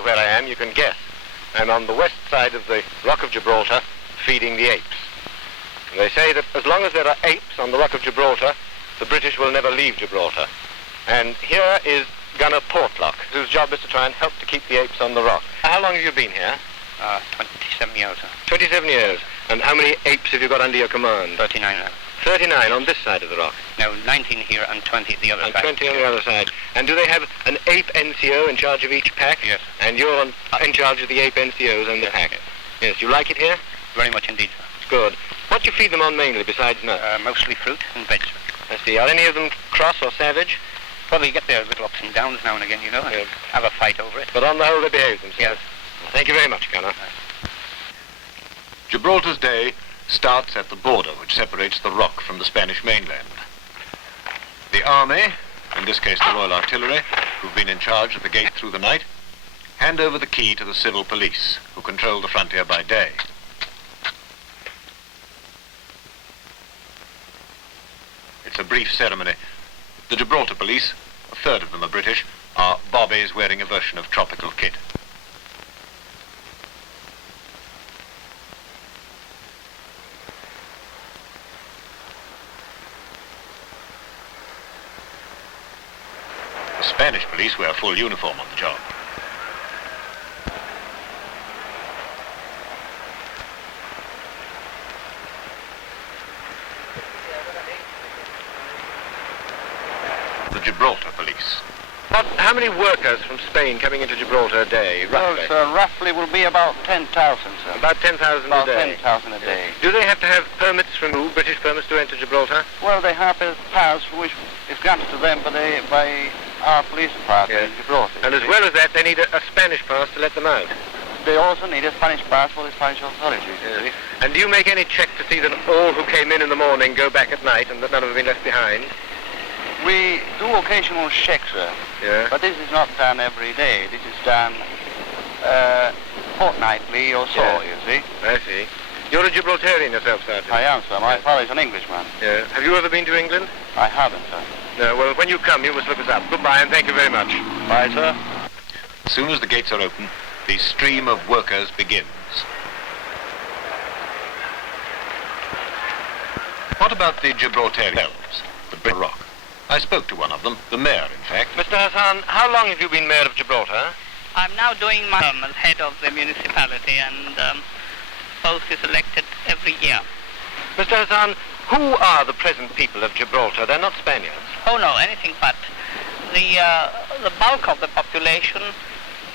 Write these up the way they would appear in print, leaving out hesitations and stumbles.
you where I am, you can guess. I'm on the west side of the Rock of Gibraltar, feeding the apes. And they say that as long as there are apes on the Rock of Gibraltar, the British will never leave Gibraltar. And here is Gunner Portlock, whose job is to try and help to keep the apes on the rock. How long have you been here? 27 years. 27 years. And how many apes have you got under your command? 39 now. 39 on this side of the rock. No, 19 here and 20 at the other and side. 20 on the other side. And do they have an ape NCO in charge of each pack? Yes. And you're in charge of the ape NCOs and the pack? Yes. Yes. You like it here? Very much indeed, sir. Good. What do you feed them on mainly besides nuts? Mostly fruit and veg. I see. Are any of them cross or savage? Well, they get their little ups and downs now and again, you know, and have a fight over it. But on the whole, they behave themselves. Yes. Well, thank you very much, Gunner. Gibraltar's day starts at the border which separates the rock from the Spanish mainland. The army, in this case the Royal Artillery, who've been in charge of the gate through the night, hand over the key to the civil police, who control the frontier by day. It's a brief ceremony. The Gibraltar Police, a third of them are British, are bobbies wearing a version of tropical kit. The Spanish police wear full uniform on the job. The Gibraltar Police. How many workers from Spain coming into Gibraltar a day, roughly? Well, sir, roughly will be about 10,000, sir. About 10,000 a day? About 10,000 a day. Do they have to have permits from who, British permits to enter Gibraltar? Well, they have a pass which is granted to them by our police department in Gibraltar. And as well as that, they need a Spanish pass to let them out? They also need a Spanish pass for the Spanish authorities, you see. And do you make any check to see that all who came in the morning go back at night and that none of them have been left behind? We do occasional checks, sir. Yeah. But this is not done every day. This is done fortnightly or so, you see. I see. You're a Gibraltarian yourself, Sergeant? I am, sir. My father is an Englishman. Yeah. Have you ever been to England? I haven't, sir. No, well, when you come, you must look us up. Goodbye, and thank you very much. Bye, sir. As soon as the gates are open, the stream of workers begins. What about the Gibraltarians, the Brit Rock? I spoke to one of them, the mayor, in fact. Mr. Hassan, how long have you been mayor of Gibraltar? I'm now doing my term as head of the municipality, and post is elected every year. Mr. Hassan, who are the present people of Gibraltar? They're not Spaniards. Oh no, anything but. The bulk of the population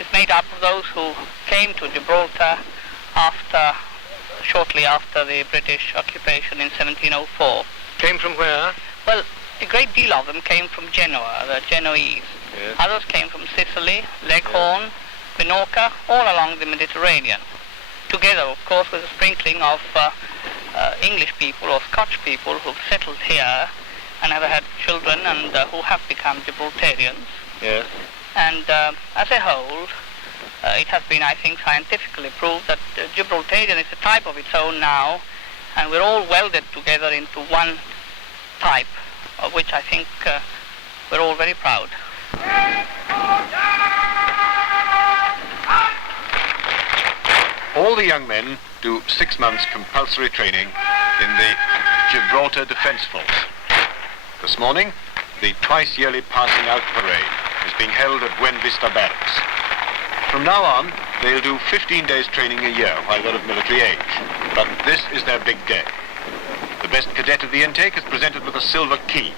is made up of those who came to Gibraltar shortly after the British occupation in 1704. Came from where? Well, a great deal of them came from Genoa, the Genoese. Yes. Others came from Sicily, Leghorn, Minorca, all along the Mediterranean. Together, of course, with a sprinkling of English people or Scotch people who've settled here and have had children and who have become Gibraltarians. Yes. And as a whole, it has been, I think, scientifically proved that Gibraltarian is a type of its own now, and we're all welded together into one type, of which I think we're all very proud. All the young men do 6 months compulsory training in the Gibraltar Defence Force. This morning, the twice-yearly passing out parade is being held at Buen Vista Barracks. From now on, they'll do 15 days training a year while they're of military age. But this is their big day. The best cadet of the intake is presented with a silver key.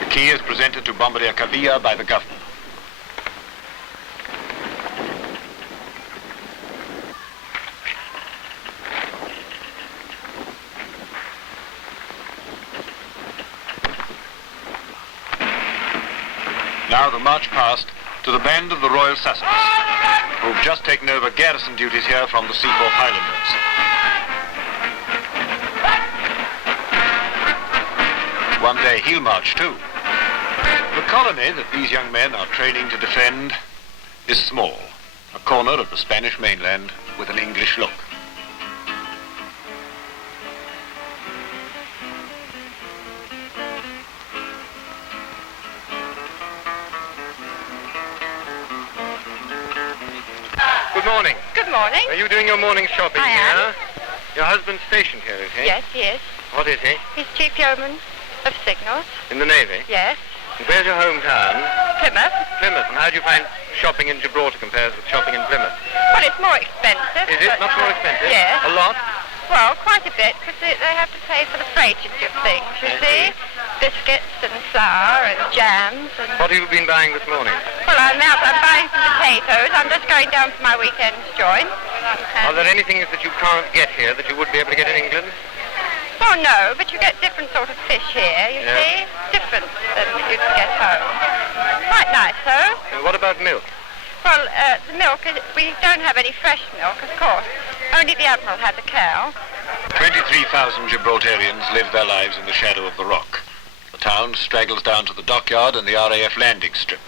The key is presented to Bombardier Cavilla by the governor. Now the march past to the band of the Royal Sussex, who've just taken over garrison duties here from the Seaforth Highlanders. One day he'll march too. The colony that these young men are training to defend is small, a corner of the Spanish mainland with an English look. morning. Good morning. Are you doing your morning shopping I here? am. Your husband's stationed here, is he? Yes, he is. What is he? He's chief yeoman of signals. In the Navy? Yes. And where's your hometown? Plymouth. Plymouth. And how do you find shopping in Gibraltar compared with shopping in Plymouth? Well, it's more expensive. Is it? but- Much more expensive? Yes. A lot? Well, quite a bit, because they have to pay for the freightage of things, you I see. Biscuits and flour and jams and... What have you been buying this morning? Well, I'm buying some potatoes. I'm just going down for my weekend joint. Are there anything that you can't get here that you would be able to get in England? Well, no, but you get different sort of fish here, you Yeah. see. Different than you can get home. Quite nice, though. And what about milk? Well, the milk, we don't have any fresh milk, of course. Only the Admiral had the cow. 23,000 Gibraltarians live their lives in the shadow of the rock. The town straggles down to the dockyard and the RAF landing strip.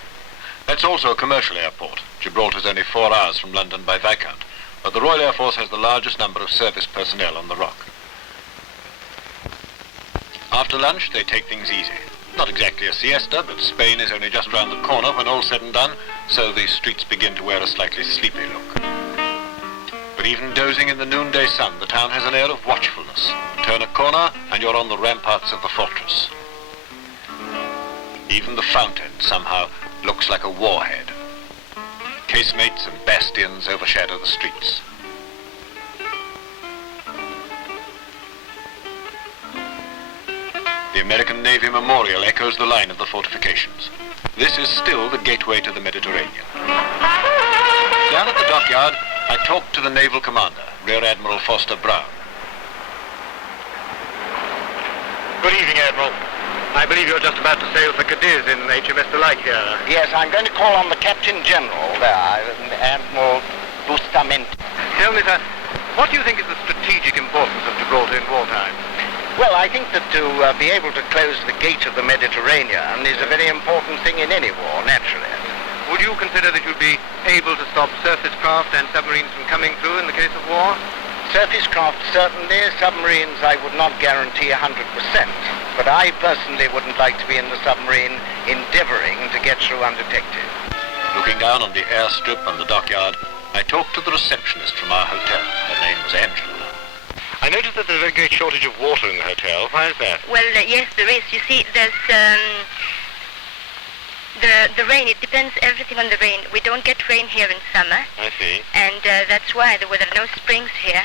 That's also a commercial airport. Gibraltar's only 4 hours from London by Viscount, but the Royal Air Force has the largest number of service personnel on the rock. After lunch, they take things easy. Not exactly a siesta, but Spain is only just round the corner when all's said and done, so the streets begin to wear a slightly sleepy look. But even dozing in the noonday sun, the town has an air of watchfulness. Turn a corner and you're on the ramparts of the fortress. Even the fountain somehow looks like a warhead. Casemates and bastions overshadow the streets. The American Navy Memorial echoes the line of the fortifications. This is still the gateway to the Mediterranean. Down at the dockyard, I talked to the naval commander, Rear Admiral Foster Brown. Good evening, Admiral. I believe you're just about to sail for Cadiz in HMS Delight here. Yes, I'm going to call on the Captain General there, Admiral Bustamante. Tell me, sir, what do you think is the strategic importance of Gibraltar in wartime? Well, I think that to be able to close the gate of the Mediterranean is a very important thing in any war, naturally. Would you consider that you'd be able to stop surface craft and submarines from coming through in the case of war? Surface craft, certainly. Submarines, I would not guarantee 100%. But I personally wouldn't like to be in the submarine endeavoring to get through undetected. Looking down on the airstrip and the dockyard, I talked to the receptionist from our hotel. Her name was Angela. I noticed that there's a great shortage of water in the hotel. Why is that? Well, yes, there is. You see, there's the rain. It depends everything on the rain. We don't get rain here in summer, I see. and that's why there were no springs here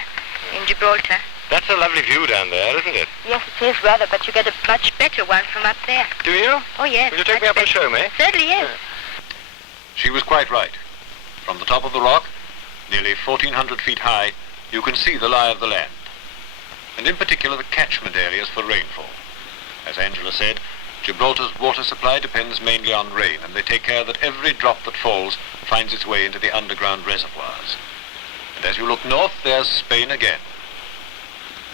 in Gibraltar. That's a lovely view down there, isn't it? Yes, it is rather, but you get a much better one from up there. Do you? Oh, yes. Will you take me up and show me? Certainly, yes. She was quite right. From the top of the rock, nearly 1,400 feet high, you can see the lie of the land, and in particular the catchment areas for rainfall. As Angela said, Gibraltar's water supply depends mainly on rain, and they take care that every drop that falls finds its way into the underground reservoirs. And as you look north, there's Spain again.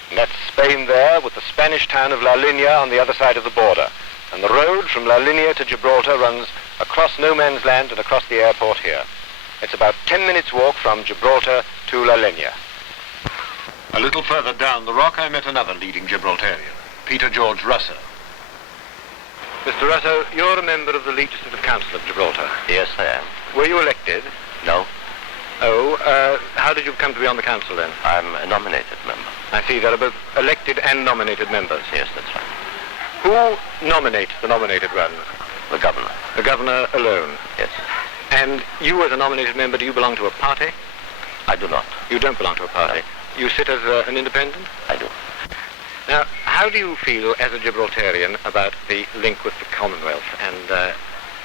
And that's Spain there, with the Spanish town of La Linea on the other side of the border. And the road from La Linea to Gibraltar runs across no man's land and across the airport here. It's about 10 minutes' walk from Gibraltar to La Linea. A little further down the rock, I met another leading Gibraltarian, Peter George Russo. Mr. Russo, you're a member of the Legislative Council of Gibraltar. Yes, I am. Were you elected? No, Oh, how did you come to be on the council then? I'm a nominated member. I see there are both elected and nominated members. Yes, that's right. Who nominates the nominated one? The governor. The governor alone. Yes. And you as a nominated member, do you belong to a party? I do not. You don't belong to a party. You sit as an independent? I do. Now, how do you feel as a Gibraltarian about the link with the Commonwealth and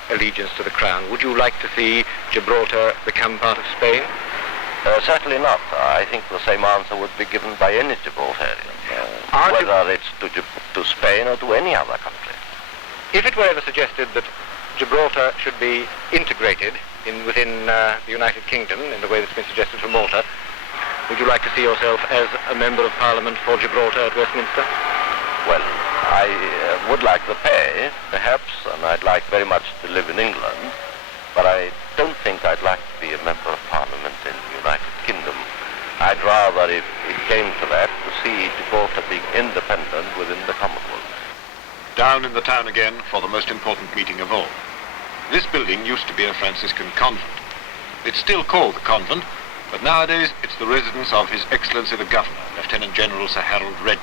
allegiance to the Crown? Would you like to see Gibraltar become part of Spain? Certainly not. I think the same answer would be given by any Gibraltarian, whether it's to Spain or to any other country. If it were ever suggested that Gibraltar should be integrated within the United Kingdom in the way that's been suggested for Malta, would you like to see yourself as a member of Parliament for Gibraltar at Westminster? Well, I would like the pay, perhaps, and I'd like very much to live in England, but I don't think I'd like to be a member of Parliament in the United Kingdom. I'd rather, if it came to that, to see Gibraltar being independent within the Commonwealth. Down in the town again for the most important meeting of all. This building used to be a Franciscan convent. It's still called the convent, But nowadays, it's the residence of His Excellency the Governor, Lieutenant General Sir Harold Redden.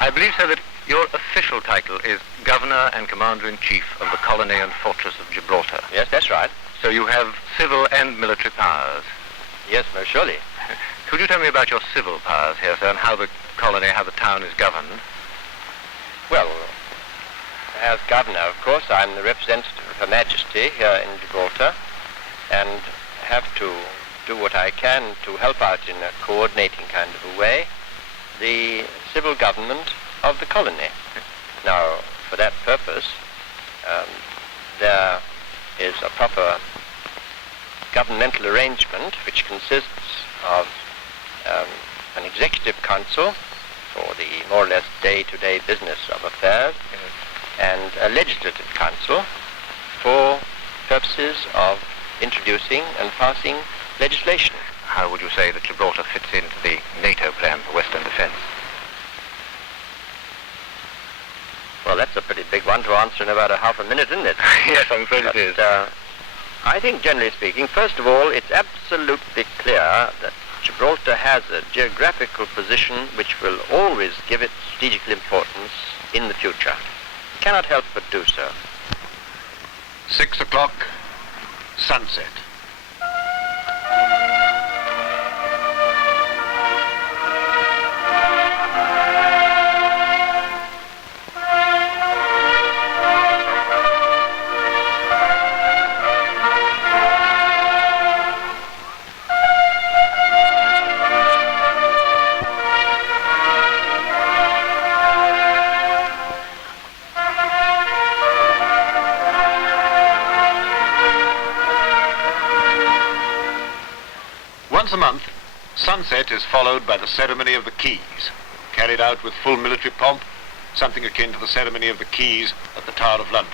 I believe, sir, that your official title is Governor and Commander-in-Chief of the colony and fortress of Gibraltar. Yes, that's right. So you have civil and military powers. Yes, most surely. Could you tell me about your civil powers here, sir, and how the colony, how the town is governed? Well, as governor, of course, I'm the representative of Her Majesty here in Gibraltar and have to do what I can to help out in a coordinating kind of a way the civil government of the colony. Now, for that purpose, there is a proper governmental arrangement which consists of an executive council for the more or less day-to-day business of affairs and a legislative council for purposes of introducing and passing legislation. How would you say that Gibraltar fits into the NATO plan for Western defense? Well, that's a pretty big one to answer in about a half a minute, isn't it? Yes, I'm afraid it is. I think, generally speaking, first of all, it's absolutely clear that Gibraltar has a geographical position which will always give it strategical importance in the future. It cannot help but do so. 6 o'clock, sunset. Once a month, sunset is followed by the ceremony of the keys, carried out with full military pomp, something akin to the ceremony of the keys at the Tower of London.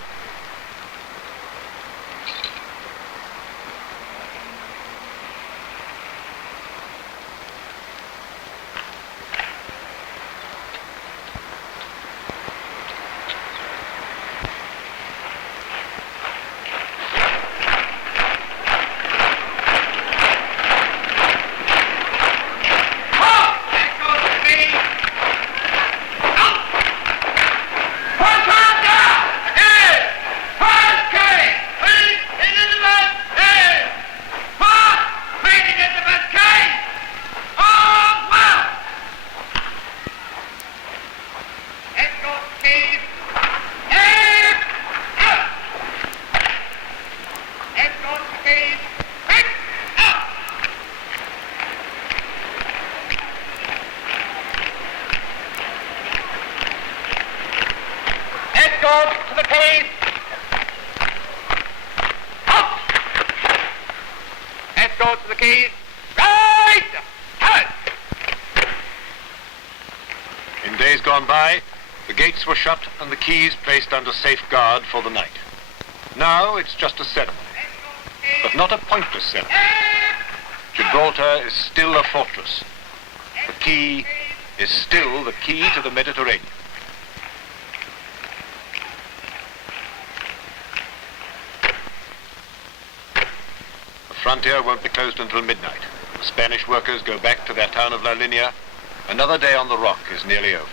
To the police! Up! Escort to the keys. Right! Halt! In days gone by, the gates were shut and the keys placed under safeguard for the night. Now it's just a ceremony, but not a pointless ceremony. Gibraltar is still a fortress. The key is still the key to the Mediterranean. The frontier won't be closed until midnight. The Spanish workers go back to their town of La Linea. Another day on the rock is nearly over.